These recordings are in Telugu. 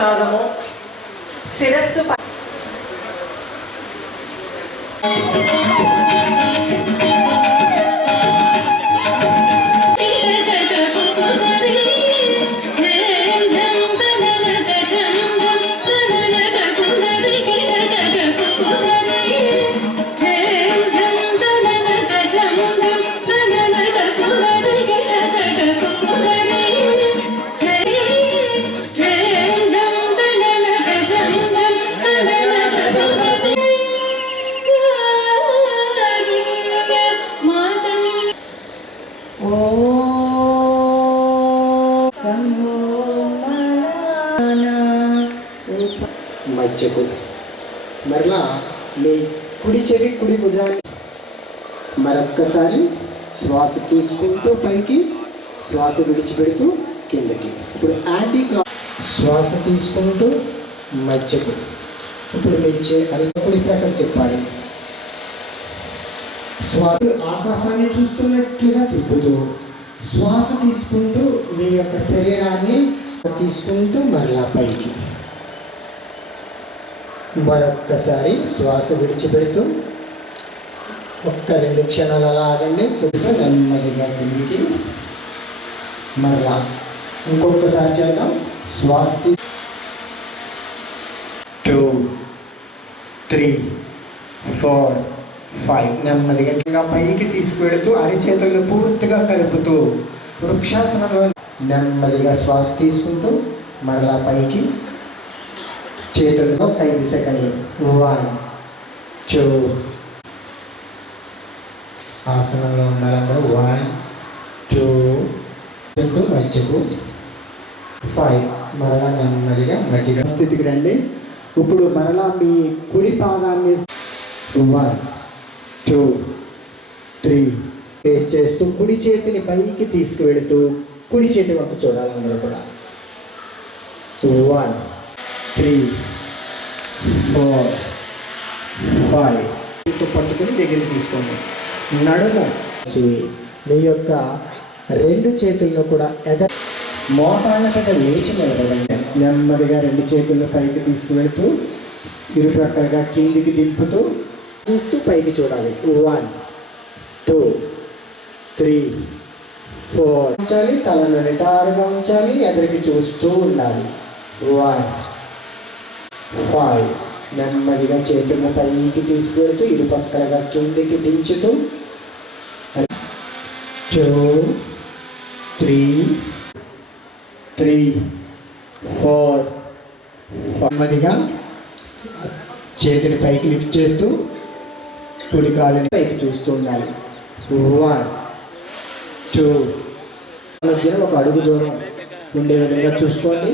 భాగము శిరస్సు మధ్యకు మరలా మీ కుడి చెవి కుడి భుజాన్ని మరొక్కసారి శ్వాస తీసుకుంటూ పైకి, శ్వాస విడిచిపెడుతూ కిందకి. ఇప్పుడు యాంటీ క్లాక్ శ్వాస తీసుకుంటూ మధ్యకు. ఇప్పుడు మీ కుడి ప్రక్కన తిప్పాలి. శ్వాస ఆకాశాన్ని చూస్తున్నట్లుగా తిప్పుతూ శ్వాస తీసుకుంటూ మీ యొక్క శరీరాన్ని తీసుకుంటూ మరలా పైకి. మరొక్కసారి శ్వాస విడిచిపెడుతూ ఒక్క 2 క్షణాలు అలా ఆగండి. ఫుడ్తో నెమ్మదిగా కిందికి మరలా ఇంకొకసారి చేద్దాం. శ్వాస 2 3 4 5 నెమ్మదిగా పైకి తీసుకువెడుతూ అరిచేతులను పూర్తిగా కలుపుతూ వృక్షాసనంలో నెమ్మదిగా శ్వాస తీసుకుంటూ మరలా పైకి. చేతుల్లో 5 సెకండ్లు. 1 2 ఆసనంలో ఉండాలందరూ. 1 2 మధ్యకు 5 మరలా నెమ్మదిగా మధ్యగా స్థితికి రండి. ఇప్పుడు మరలా మీ కుడి పాదాన్ని 1 2 3 చేస్తూ కుడి చేతిని పైకి తీసుకువెళుతూ కుడి చేతి వంక చూడాలి అందరూ కూడా. 1 3 4 5 పట్టుకుని దగ్గరికి తీసుకోండి. నడుము మీ యొక్క 2 చేతుల్లో కూడా మోకాళ్ళ కంటే లేచి నిలబడండి. నెమ్మదిగా 2 చేతుల్లో పైకి తీసుకువెళుతూ ఇరుప్రక్కలుగా కిందికి దింపుతూ తీస్తూ పైకి చూడాలి. 1 2 3 4 ఉంచాలి. తలను నిటారుగా ఉంచాలి. ఎదురికి చూస్తూ ఉండాలి. 1 5 నెమ్మదిగా చేతులను పైకి తీసుకెళ్తూ ఇరుపక్కలుగా కిందికి దించుతూ 2 3 4 నెమ్మదిగా చేతిని పైకి లిఫ్ట్ చేస్తూ కుడి కాలుని పైకి చూస్తూ ఉండాలి. 1 2 మధ్యన ఒక అడుగు దూరం ఉండే విధంగా చూసుకోండి.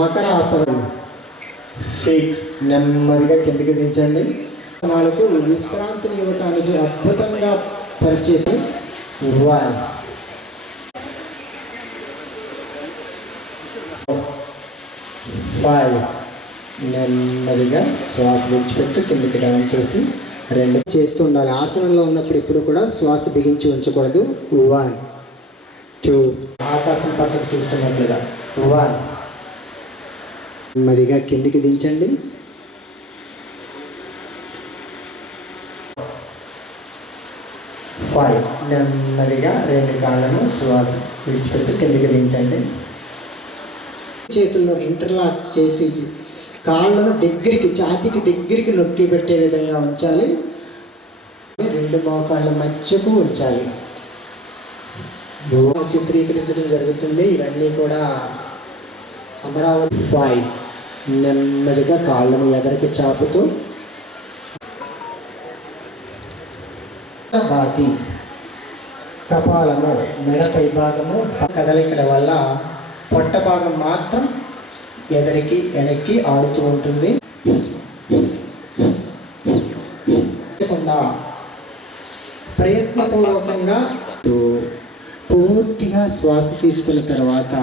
మకరాసనం 6 నెమ్మదిగా కిందకి దించండి. ఆసనాలకు విశ్రాంతిని ఇవ్వటానికి అద్భుతంగా పరిచేసి 1 5 నెమ్మదిగా శ్వాస విడిచిపెట్టి కిందకి డౌన్ చేసి 2 చేస్తూ ఉండాలి. ఆసనంలో ఉన్నప్పుడు ఇప్పుడు కూడా శ్వాస బిగించి ఉంచకూడదు. 1 2 ఆకాశం పక్కకు చూస్తున్నట్లుగా 1 నెమ్మదిగా కిందికి దించండి. 5 నెమ్మదిగా 2 కాళ్ళను శ్వాస విడిచిపెట్టి కిందికి దించండి. చేతుల్లో ఇంటర్లాక్ చేసి కాళ్ళను దగ్గరికి ఛాతీకి దగ్గరికి నొక్కి పెట్టే విధంగా ఉంచాలి. 2 మోకాళ్ళ మధ్యకు ఉంచాలి. చిత్రీకరించడం జరుగుతుంది. ఇవన్నీ కూడా అమరావతి. 5 నెమ్మదిగా కాళ్ళను ఎదరికి చాపుతూ బాతి కపాలము మెడపై భాగము కదలికల వల్ల పొట్ట భాగం మాత్రం ఎదరికి వెనక్కి ఆడుతూ ఉంటుంది. ప్రయత్నపూర్వకంగా పూర్తిగా శ్వాస తీసుకున్న తర్వాత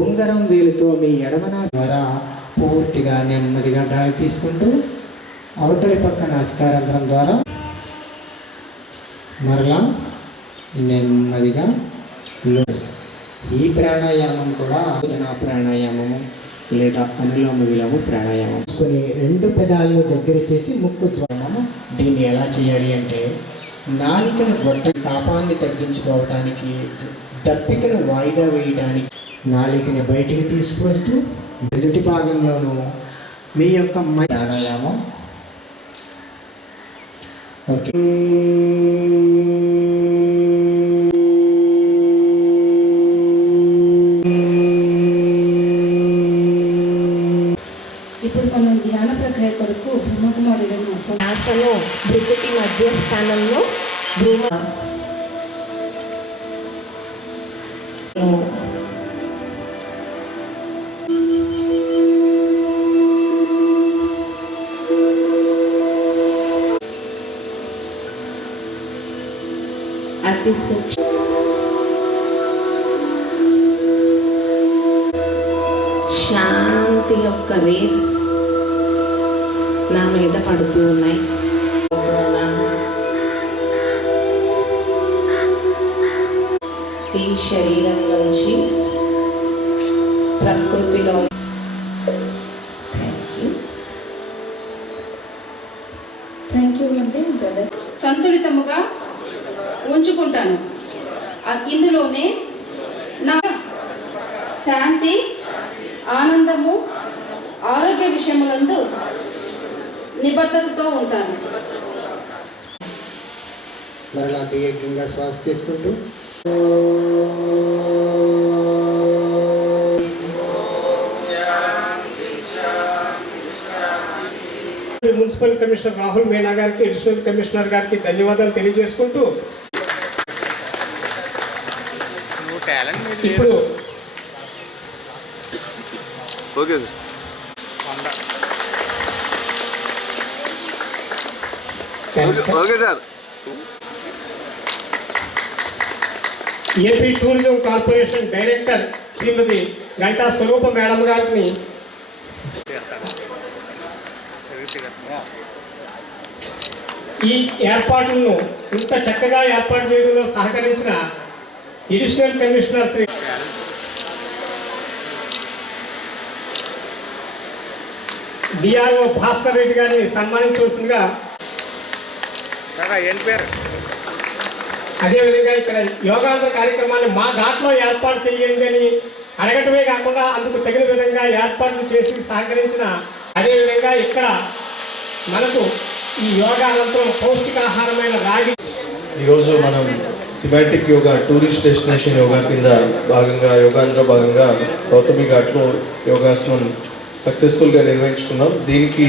ఉంగరం వేలుతో మీ ఎడమన ద్వారా పూర్తిగా నెమ్మదిగా గాలి తీసుకుంటూ అవతలి పక్క నాసికారంధ్రం ద్వారా మరలా నెమ్మదిగా ఈ ప్రాణాయామం కూడా ప్రాణాయామము లేదా అనులోమ విలోమ ప్రాణాయామం. కొన్ని రెండు పెదాలను దగ్గర చేసి ముక్కు ద్వారము. దీన్ని ఎలా చేయాలి అంటే నాలికను గొట్ట తాపాన్ని తగ్గించుకోవడానికి, దప్పికను వాయిదా వేయడానికి నాలికని బయటికి తీసుకువస్తూ ఎదుటి భాగంలోనూ మీ యొక్క ప్రాణాయామం. ఓకే. ఇప్పుడు మనం ధ్యాన ప్రక్రియ కొరకు బ్రహ్మకుమారులను శ్వాసను భృకుటి మధ్య స్థానంలో భ్రూమ అతి సూక్ష్మ శాంతి యొక్క రేస్ నా మీద పడుతూ ఉన్నాయి. ఈ శరీరం నుంచి ప్రకృతిలో థ్యాంక్ యూ అంటే బ్రదర్ సంతులితముగా ఉంచుకుంటాను. ఇందులోనే నా శాంతి, ఆనందము, ఆరోగ్య విషయములందు నిబద్ధతతో ఉంటాను. మరలా దీర్ఘంగా శ్వాస తీసుకుంటూ మున్సిపల్ కమిషనర్ రాహుల్ మీనా గారికి, అడిషనల్ కమిషనర్ గారికి ధన్యవాదాలు తెలియజేసుకుంటూ ఇప్పుడు okay sir. AP tourism corporation director Shrimati Ganta Swarupa madam గారిని ఈ ఏర్పాట్లను ఇంత చక్కగా ఏర్పాటు చేయడంలో సహకరించిన additional commissioner Shri DRO Bhaskar Reddy గారిని సన్మానించవలసిందిగా, అదేవిధంగా ఇక్కడ యోగాంధ్ర కార్యక్రమాన్ని మా ఘాట్లో ఏర్పాటు చేయండి అని అడగటమే కాకుండా అందుకు తగిన విధంగా ఏర్పాట్లు చేసి సహకరించిన, అదేవిధంగా ఇక్కడ మనకు ఈ యోగా అనంతరం పౌష్టికాహారమైన రాగి. ఈరోజు మనం thematic yoga tourist destination yoga కింద భాగంగా యోగాంధ్ర భాగంగా గౌతమి ఘాట్లో యోగాసనం సక్సెస్ఫుల్గా నిర్వహించుకున్నాం. దీనికి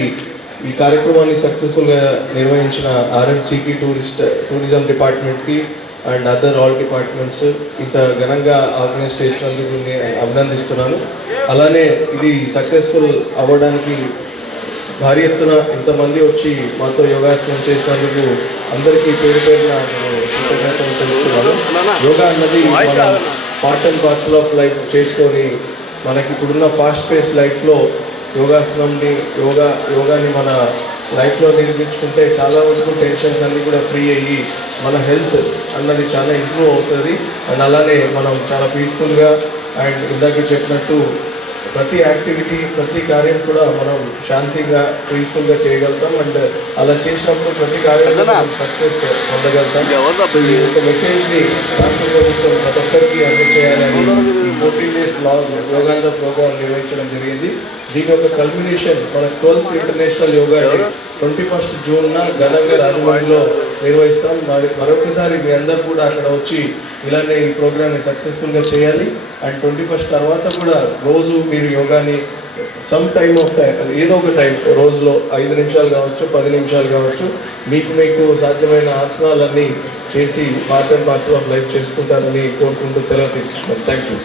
ఈ కార్యక్రమాన్ని సక్సెస్ఫుల్గా నిర్వహించిన ఆర్ఎంసీకి, టూరిజం డిపార్ట్మెంట్కి అండ్ అదర్ ఆల్ డిపార్ట్మెంట్స్ ఇంత ఘనంగా ఆర్గనైజ్ చేసినందుకు నేను అభినందిస్తున్నాను. అలానే ఇది సక్సెస్ఫుల్ అవ్వడానికి భారీ ఎత్తున ఇంతమంది వచ్చి మాతో యోగాసనం చేసినందుకు అందరికీ పేరు పేరున నేను కృతజ్ఞతలు తెలుపుతున్నాను. యోగా అన్నది మన part and parcel of life చేసుకొని మనకి ఇప్పుడున్న ఫాస్ట్ పేస్ లైఫ్లో యోగాని మన లైఫ్లో నిర్మించుకుంటే చాలా వరకు టెన్షన్స్ అన్నీ కూడా ఫ్రీ అయ్యి మన హెల్త్ అన్నది చాలా ఇంప్రూవ్ అవుతుంది. అండ్ అలానే మనం చాలా పీస్ఫుల్గా అండ్ ఇందాక చెప్పినట్టు ప్రతి యాక్టివిటీ, ప్రతి కార్యం కూడా మనం శాంతిగా, పీస్ఫుల్గా చేయగలుగుతాం. అండ్ అలా చేసినప్పుడు ప్రతి కార్యంలో మనం సక్సెస్ పొందగలుగుతాం. ఈ యొక్క మెసేజ్ని రాష్ట్ర ప్రభుత్వం ప్రతి ఒక్కరికి అందజేయాలని ఈ 14 days యోగాంధ్ర ప్రోగ్రాం నిర్వహించడం జరిగింది. దీని యొక్క కల్మినేషన్ మన 12th international yoga day 21st జూన్న ఘనంగా రాజమండ్రిలో నిర్వహిస్తాం. మరొకసారి మీ అందరూ కూడా అక్కడ వచ్చి ఇలానే ఈ ప్రోగ్రామ్ని సక్సెస్ఫుల్గా చేయాలి. అండ్ 21st తర్వాత కూడా రోజు మీరు యోగాని సమ్ టైమ్ ఆఫ్ టైం, ఏదో ఒక టైం రోజులో 5 నిమిషాలు కావచ్చు, 10 నిమిషాలు కావచ్చు, మీకు సాధ్యమైన ఆసనాలన్నీ చేసి part and parcel of life చేసుకుంటారని కోరుకుంటూ సెలవు తీసుకుంటాం. Thank you.